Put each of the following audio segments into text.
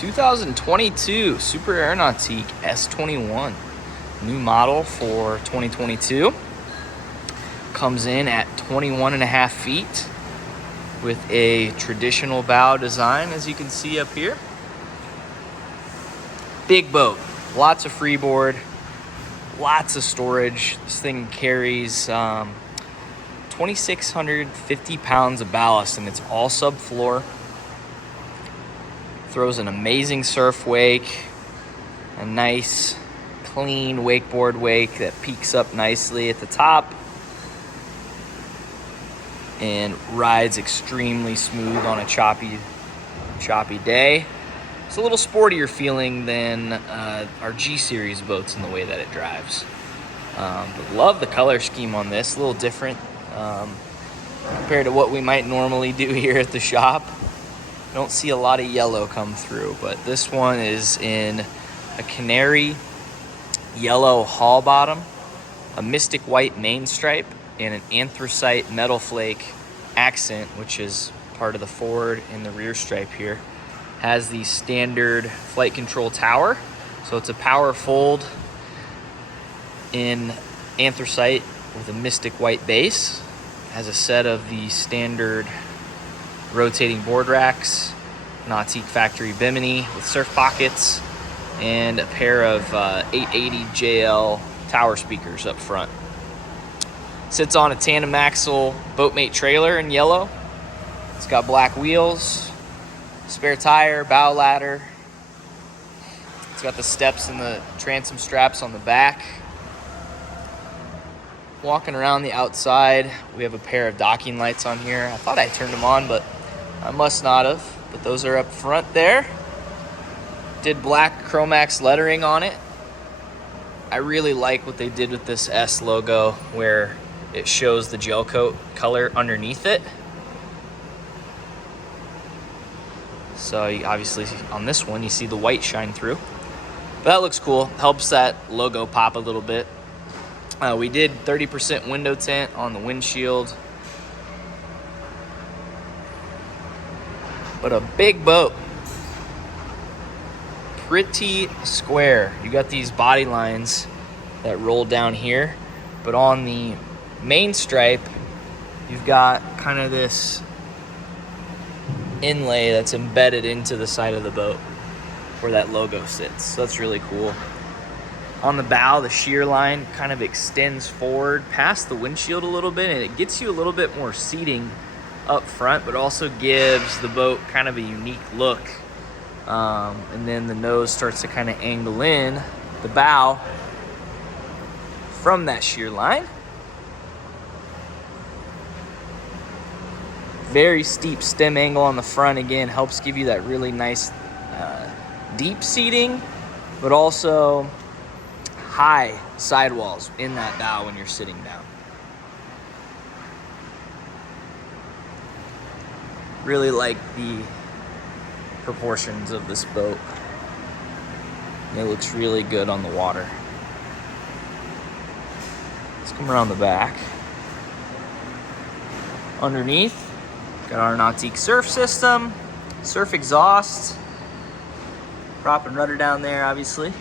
2022 Super Air Nautique S21. New model for 2022. Comes in at 21.5 feet with a traditional bow design, as you can see up here. Big boat, lots of freeboard, lots of storage. This thing carries 2,650 pounds of ballast, and it's all subfloor. Throws an amazing surf wake, a nice clean wakeboard wake that peaks up nicely at the top and rides extremely smooth on a choppy day. It's a little sportier feeling than our G Series boats in the way that it drives. But love the color scheme on this, a little different compared to what we might normally do here at the shop. Don't see a lot of yellow come through, but this one is in a Canary yellow hull bottom, a mystic white main stripe, and an anthracite metal flake accent, which is part of the forward and the rear stripe here. Has the standard flight control tower, so it's a power fold in anthracite with a mystic white base. Has a set of the standard rotating board racks, Nautique factory bimini with surf pockets, and a pair of 880 JL tower speakers up front. Sits on a tandem axle boatmate trailer in yellow. It's got black wheels, spare tire, bow ladder. It's got the steps and the transom straps on the back. Walking around the outside, we have a pair of docking lights on here. I thought I turned them on, but I must not have. But those are up front there. Did black Chromax lettering on it. I really like what they did with this S logo, where it shows the gel coat color underneath it. So you obviously on this one, you see the white shine through. But that looks cool. Helps that logo pop a little bit. We did 30% window tint on the windshield. But a big boat. Pretty square. You got these body lines that roll down here, but on the main stripe, you've got kind of this inlay that's embedded into the side of the boat where that logo sits. So that's really cool. On the bow, the shear line kind of extends forward past the windshield a little bit, and it gets you a little bit more seating up front, but also gives the boat kind of a unique look. And then the nose starts to kind of angle in the bow from that shear line. Very steep stem angle on the front, again, helps give you that really nice deep seating, but also high sidewalls in that bow when you're sitting down. Really like the proportions of this boat. It looks really good on the water. Let's come around the back. Underneath, got our Nautique surf system, surf exhaust, prop and rudder down there, obviously.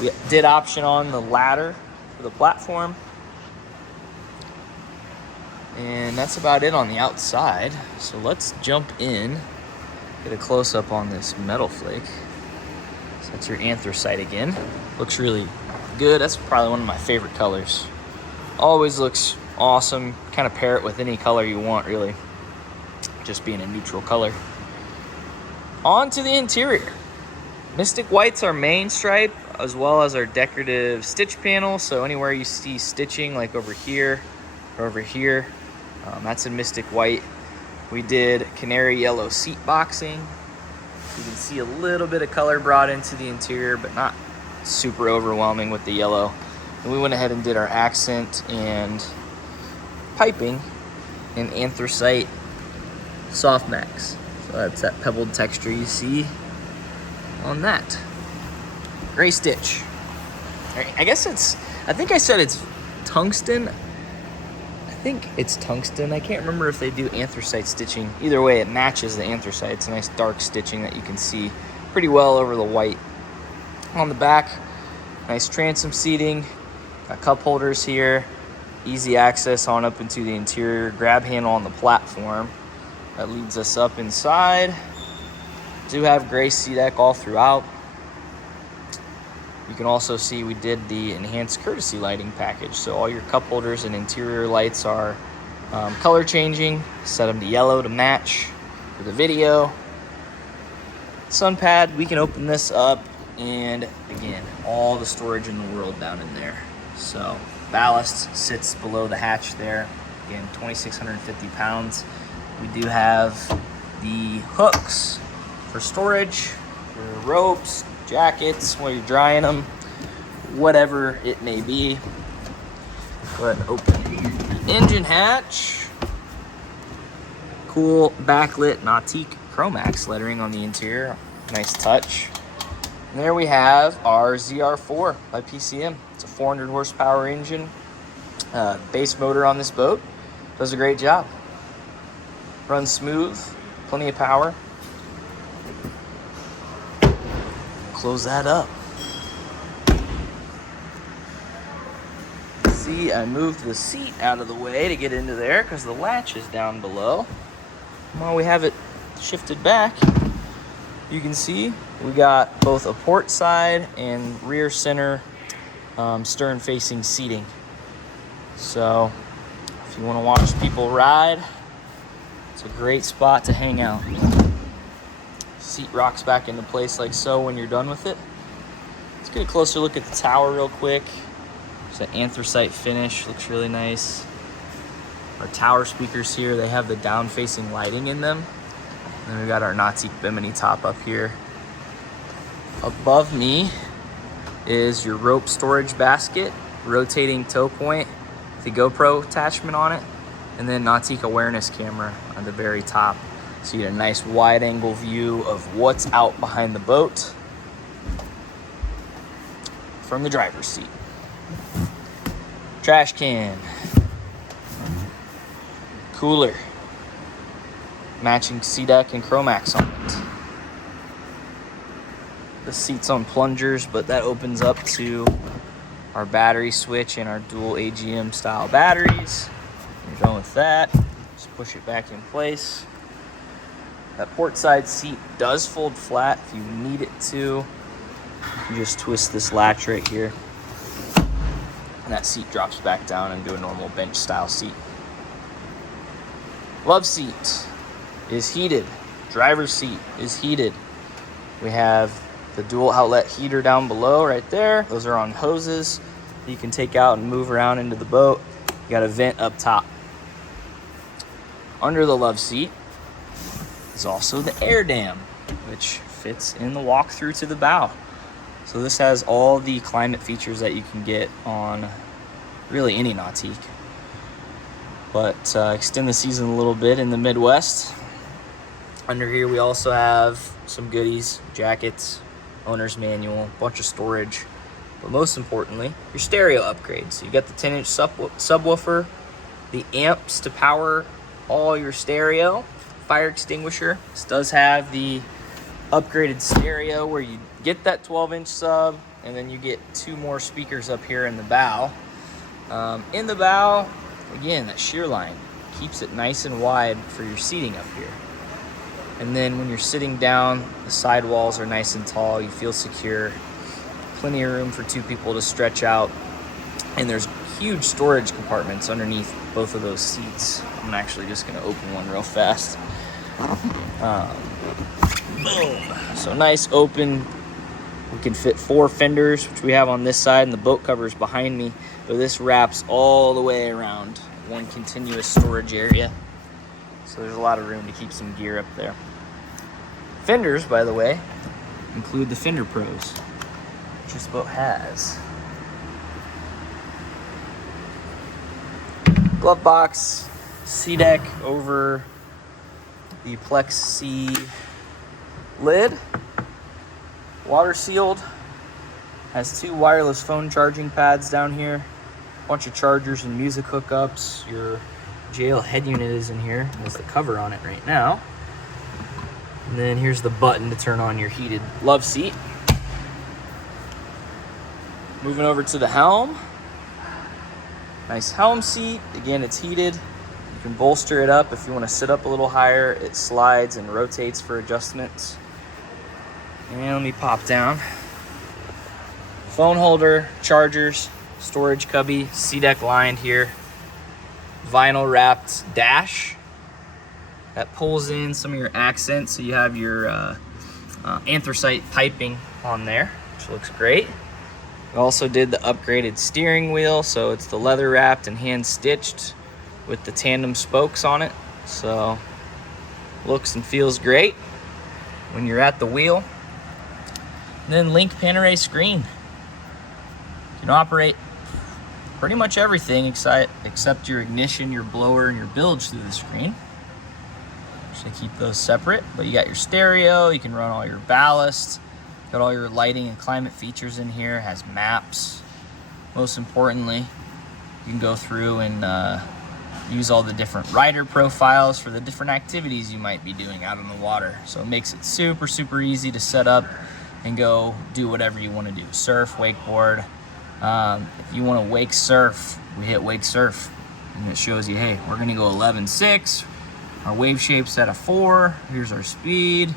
We did option on the ladder for the platform. And that's about it on the outside. So let's jump in, get a close-up on this metal flake. So that's your anthracite again. Looks really good. That's probably one of my favorite colors. Always looks awesome. Kind of pair it with any color you want, really. Just being a neutral color. On to the interior. Mystic White's our main stripe, as well as our decorative stitch panel. So anywhere you see stitching, like over here or over here, that's in Mystic White. We did Canary yellow seat boxing. You can see a little bit of color brought into the interior, but not super overwhelming with the yellow. And we went ahead and did our accent and piping in anthracite soft max. So that's that pebbled texture you see on that. Gray stitch. I guess I think I said it's tungsten. I think it's tungsten. I can't remember if they do anthracite stitching. Either way, it matches the anthracite. It's a nice dark stitching that you can see pretty well over the white. On the back, nice transom seating, got cup holders here, easy access on up into the interior, grab handle on the platform. That leads us up inside. Do have gray SeaDeck all throughout. You can also see we did the enhanced courtesy lighting package. So all your cup holders and interior lights are color changing. Set them to yellow to match for the video. Sun pad, we can open this up, and again, all the storage in the world down in there. So ballast sits below the hatch there. Again, 2,650 pounds. We do have the hooks for storage, your ropes, jackets while you're drying them, whatever it may be. Go ahead and open the engine hatch. Cool backlit Nautique Chromax lettering on the interior. Nice touch. And there we have our ZR4 by PCM. It's a 400 horsepower engine, base motor on this boat. Does a great job. Runs smooth, plenty of power. Close that up. See, I moved the seat out of the way to get into there because the latch is down below. While we have it shifted back, you can see we got both a port side and rear center stern facing seating. So if you want to watch people ride, it's a great spot to hang out. Seat rocks back into place like so when you're done with it. Let's get a closer look at the tower real quick. It's an anthracite finish, looks really nice. Our tower speakers here, they have the down-facing lighting in them. And then we got our Nautique bimini top up here. Above me is your rope storage basket, rotating tow point, the GoPro attachment on it, and then Nautique awareness camera on the very top. So you get a nice wide angle view of what's out behind the boat from the driver's seat. Trash can. Cooler. Matching SeaDeck and Chromax on it. The seat's on plungers, but that opens up to our battery switch and our dual AGM style batteries. When you're done with that, just push it back in place. That port side seat does fold flat if you need it to. You just twist this latch right here, and that seat drops back down into a normal bench style seat. Love seat is heated. Driver's seat is heated. We have the dual outlet heater down below right there. Those are on hoses you can take out and move around into the boat. You got a vent up top. Under the love seat is also the air dam, which fits in the walk-through to the bow. So this has all the climate features that you can get on really any Nautique. But extend the season a little bit in the Midwest. Under here we also have some goodies, jackets, owner's manual, bunch of storage. But most importantly, your stereo upgrade. So you got the 10-inch subwoofer, the amps to power all your stereo, fire extinguisher. This does have the upgraded stereo where you get that 12-inch sub, and then you get 2 more speakers up here in the bow. In the bow, again, that shear line keeps it nice and wide for your seating up here. And then when you're sitting down, the side walls are nice and tall. You feel secure. Plenty of room for 2 people to stretch out. And there's huge storage compartments underneath both of those seats. I'm actually just going to open one real fast. Boom. So nice open. We can fit 4 fenders, which we have on this side, and the boat covers behind me. But this wraps all the way around one continuous storage area. So there's a lot of room to keep some gear up there. Fenders, by the way, include the Fender Pros, which this boat has. Glove box, SeaDeck over the Plexi lid. Water sealed. Has 2 wireless phone charging pads down here. Bunch of chargers and music hookups. Your JL head unit is in here. There's the cover on it right now. And then here's the button to turn on your heated love seat. Moving over to the helm. Nice helm seat. Again, it's heated. You can bolster it up if you want to sit up a little higher. It slides and rotates for adjustments. And let me pop down. Phone holder, chargers, storage cubby, SeaDek lined here. Vinyl wrapped dash that pulls in some of your accents, so you have your anthracite piping on there, which looks great. We also did the upgraded steering wheel, so it's the leather wrapped and hand stitched with the tandem spokes on it, so looks and feels great when you're at the wheel. And then Link Canary screen. You can operate pretty much everything except your ignition, your blower, and your bilge through the screen. Should keep those separate, but you got your stereo, you can run all your ballast, got all your lighting and climate features in here, it has maps. Most importantly, you can go through and use all the different rider profiles for the different activities you might be doing out on the water. So it makes it super, super easy to set up and go do whatever you want to do. Surf, wakeboard. If you want to wake surf, we hit wake surf and it shows you, hey, we're gonna go 11.6. Our wave shape's at a 4. Here's our speed,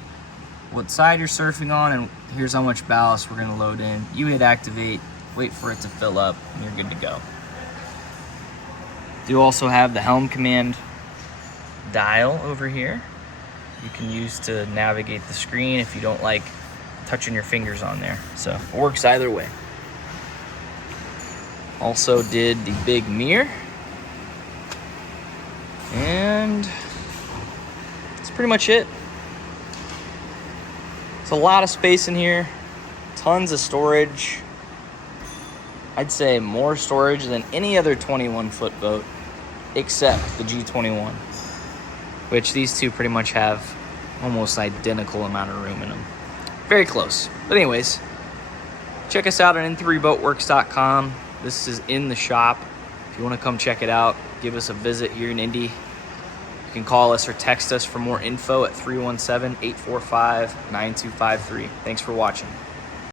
what side you're surfing on, and here's how much ballast we're gonna load in. You hit activate, wait for it to fill up, and you're good to go. You also have the helm command dial over here. You can use to navigate the screen if you don't like touching your fingers on there. So it works either way. Also did the big mirror. And that's pretty much it. It's a lot of space in here, tons of storage. I'd say more storage than any other 21-foot boat except the G21, which these two pretty much have almost identical amount of room in them. Very close. But anyways, check us out on N3Boatworks.com. This is in the shop. If you want to come check it out, give us a visit here in Indy. You can call us or text us for more info at 317-845-9253. Thanks for watching.